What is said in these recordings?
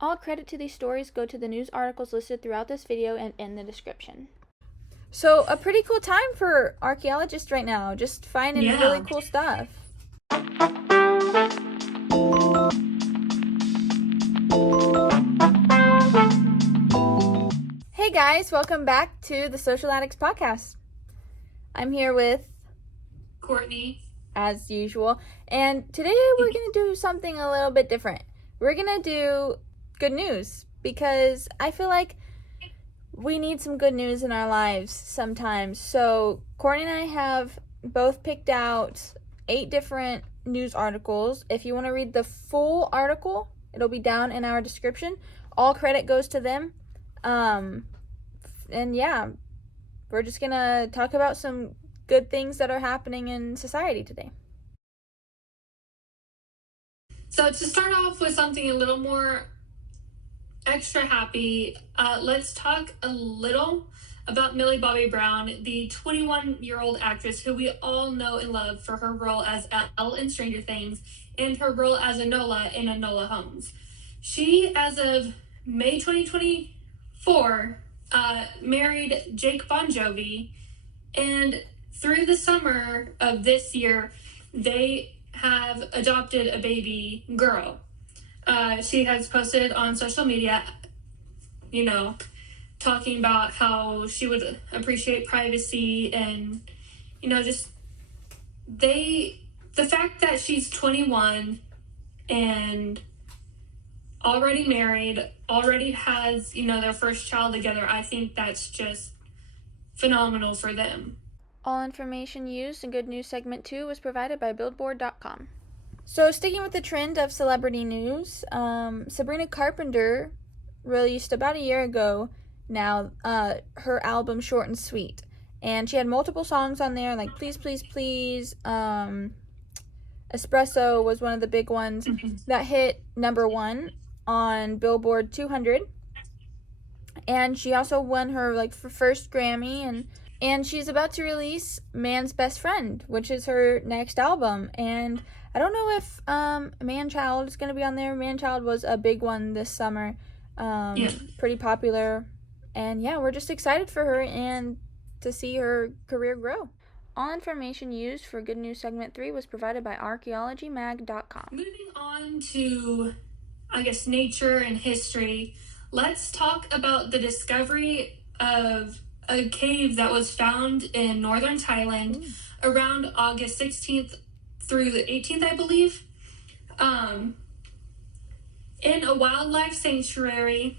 All credit to these stories go to the news articles listed throughout this video and in the description. So, a pretty cool time for archaeologists right now, just finding really cool stuff. Hey guys, welcome back to the Social Addicts Podcast. I'm here with Courtney, as usual, and today we're going to do something a little bit different. We're going to do good news, because I feel like we need some good news in our lives sometimes. So Courtney and I have both picked out 8 different news articles. If you want to read the full article, it'll be down in our description. All credit goes to them. And yeah, we're just going to talk about some good things that are happening in society today. so to start off with something a little more extra happy, let's talk a little about Millie Bobby Brown, the 21-year-old actress who we all know and love for her role as Elle in Stranger Things and her role as Enola in Enola Holmes. She, as of May 2024, married Jake Bon Jovi, and through the summer of this year, they have adopted a baby girl. She has posted on social media, talking about how she would appreciate privacy and, just the fact that she's 21 and already married, already has, their first child together. I think that's just phenomenal for them. All information used in Good News Segment 2 was provided by Billboard.com. So, sticking with the trend of celebrity news, Sabrina Carpenter released about a year ago now her album Short and Sweet. And she had multiple songs on there, like Please, Please, Please. Espresso was one of the big ones that hit number 1 on Billboard 200. And she also won her first Grammy, and she's about to release Man's Best Friend, which is her next album. And I don't know if Man-Child is going to be on there. Man-Child was a big one this summer. Pretty popular. And yeah, we're just excited for her and to see her career grow. All information used for Good News Segment 3 was provided by archaeologymag.com. Moving on to, nature and history, let's talk about the discovery of a cave that was found in northern Thailand around August 16th through the 18th, I believe, in a wildlife sanctuary.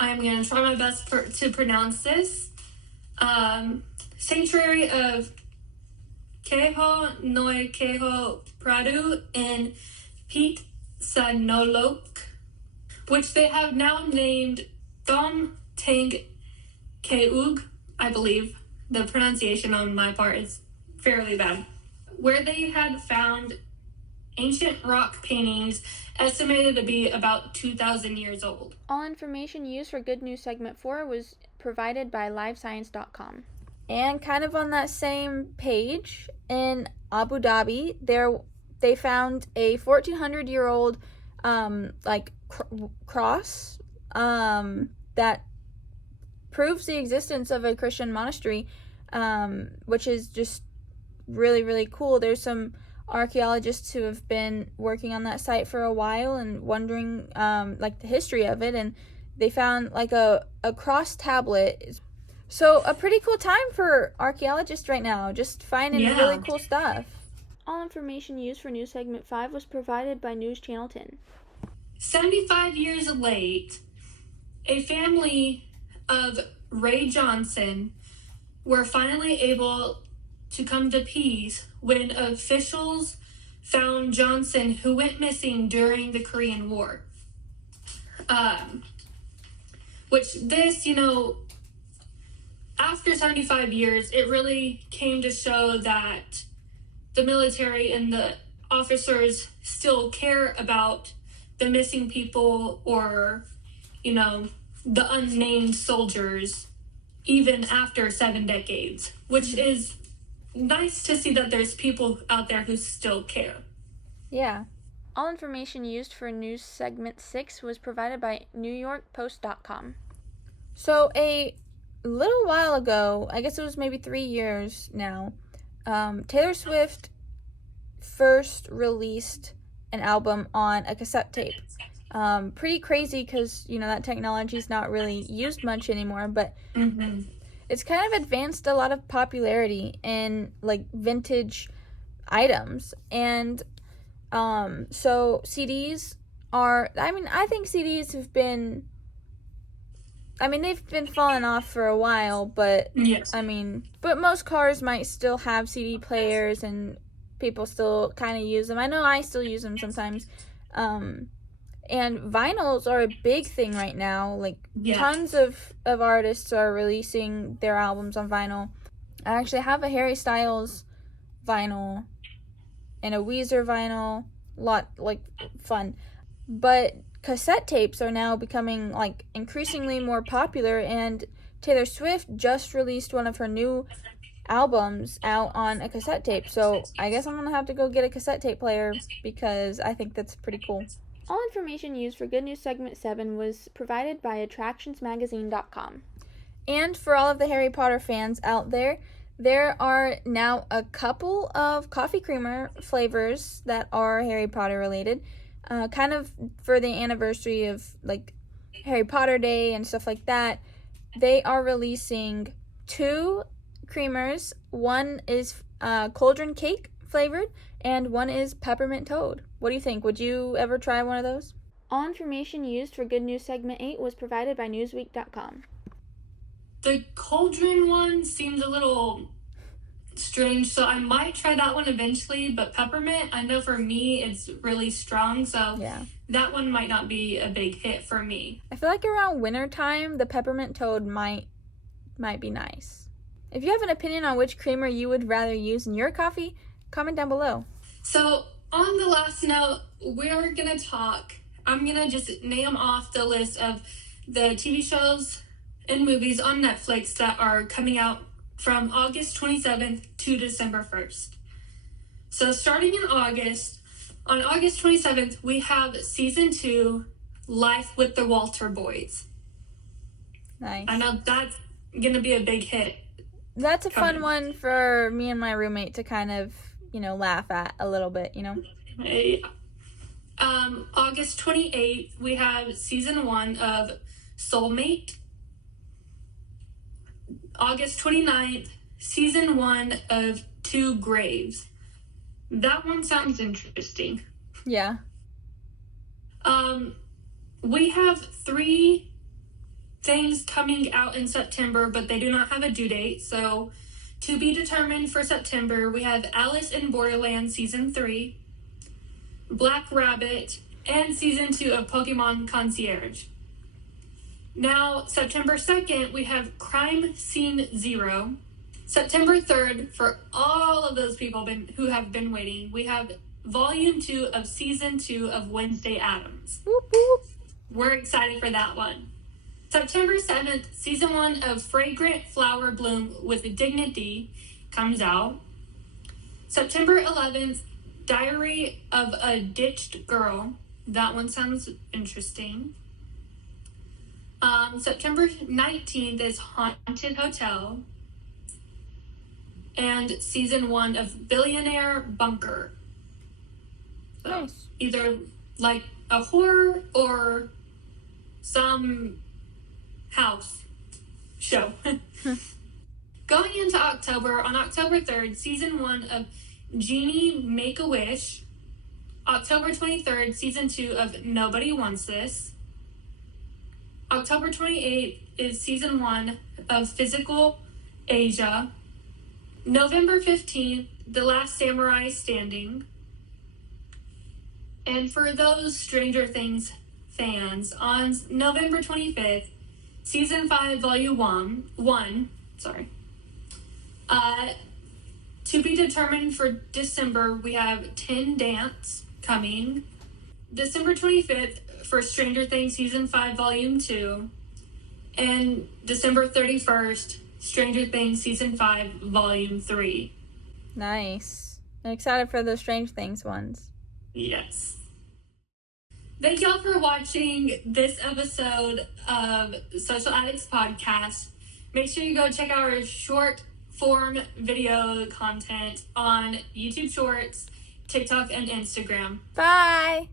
I'm going to try my best to pronounce this. Sanctuary of Keho Noi Keho Pradu in Pete Sanolok, which they have now named Dom Tang Keug, I believe. The pronunciation on my part is fairly bad. Where they had found ancient rock paintings estimated to be about 2,000 years old. All information used for Good News Segment 4 was provided by livescience.com. And kind of on that same page, in Abu Dhabi, they found a 1,400-year-old cross that proves the existence of a Christian monastery, which is just really, really cool. There's some archaeologists who have been working on that site for a while and wondering the history of it, and they found a cross tablet. So a pretty cool time for archaeologists right now, just finding really cool stuff. All information used for News Segment 5 was provided by News Channel 10. 75 years late, a family of Ray Johnson were finally able to come to peace when officials found Johnson, who went missing during the Korean War. Which this, after 75 years, it really came to show that the military and the officers still care about the missing people or, the unnamed soldiers, even after 7 decades, which is nice to see that there's people out there who still care. Yeah. All information used for news segment 6 was provided by NewYorkPost.com. So a little while ago, I guess it was maybe 3 years now, Taylor Swift first released an album on a cassette tape. Pretty crazy because, that technology is not really used much anymore, but it's kind of advanced a lot of popularity in, vintage items. And so CDs are, I think CDs have been, they've been falling off for a while, but, yes. But most cars might still have CD players, and people still kind of use them. I know I still use them sometimes. And vinyls are a big thing right now. Tons of artists are releasing their albums on vinyl. I actually have a Harry Styles vinyl and a Weezer vinyl. Fun. But cassette tapes are now becoming, increasingly more popular, and Taylor Swift just released one of her new albums out on a cassette tape. So I guess I'm going to have to go get a cassette tape player because I think that's pretty cool. All information used for Good News Segment 7 was provided by AttractionsMagazine.com. And for all of the Harry Potter fans out there, there are now a couple of coffee creamer flavors that are Harry Potter related. Kind of for the anniversary of, Harry Potter Day and stuff like that. They are releasing 2 creamers. One is cauldron cake flavored, and one is peppermint toad. What do you think? Would you ever try one of those? All information used for Good News Segment 8 was provided by Newsweek.com. The cauldron one seems a little strange, so I might try that one eventually, but peppermint, I know for me it's really strong, so yeah, that one might not be a big hit for me. I feel like around winter time, the peppermint toad might be nice. If you have an opinion on which creamer you would rather use in your coffee, comment down below. So on the last note, we're gonna talk, I'm gonna just name off the list of the TV shows and movies on Netflix that are coming out from August 27th to December 1st. So starting in August, on August 27th, we have Season 2, Life with the Walter Boys. Nice. I know that's going to be a big hit. That's a fun one for me and my roommate to kind of, laugh at a little bit, August 28th, we have Season 1 of Soulmate. August 29th, Season 1 of Two Graves. That one sounds interesting. Yeah. We have 3 things coming out in September, but they do not have a due date. So, to be determined for September, we have Alice in Borderland Season 3, Black Rabbit, and Season 2 of Pokemon Concierge. Now, September 2nd, we have Crime Scene 0. September 3rd, for all of those people who have been waiting, we have Volume 2 of Season 2 of Wednesday Addams. Whoop, whoop. We're excited for that one. September 7th, Season 1 of Fragrant Flower Bloom with Dignity comes out. September 11th, Diary of a Ditched Girl. That one sounds interesting. September 19th is Haunted Hotel. And Season 1 of Billionaire Bunker. So nice. Either a horror or some house show. Going into October, on October 3rd, Season 1 of Genie Make-A-Wish. October 23rd, Season 2 of Nobody Wants This. October 28th is Season 1 of Physical Asia. November 15th, The Last Samurai Standing. And for those Stranger Things fans, on November 25th, Season 5, Volume 1. To be determined for December, we have 10 Dance coming. December 25th for Stranger Things Season 5, Volume 2. And December 31st, Stranger Things Season 5, Volume 3. Nice. I'm excited for the Strange Things ones. Yes. Thank y'all for watching this episode of Social Addicts Podcast. Make sure you go check out our short form video content on YouTube Shorts, TikTok, and Instagram. Bye.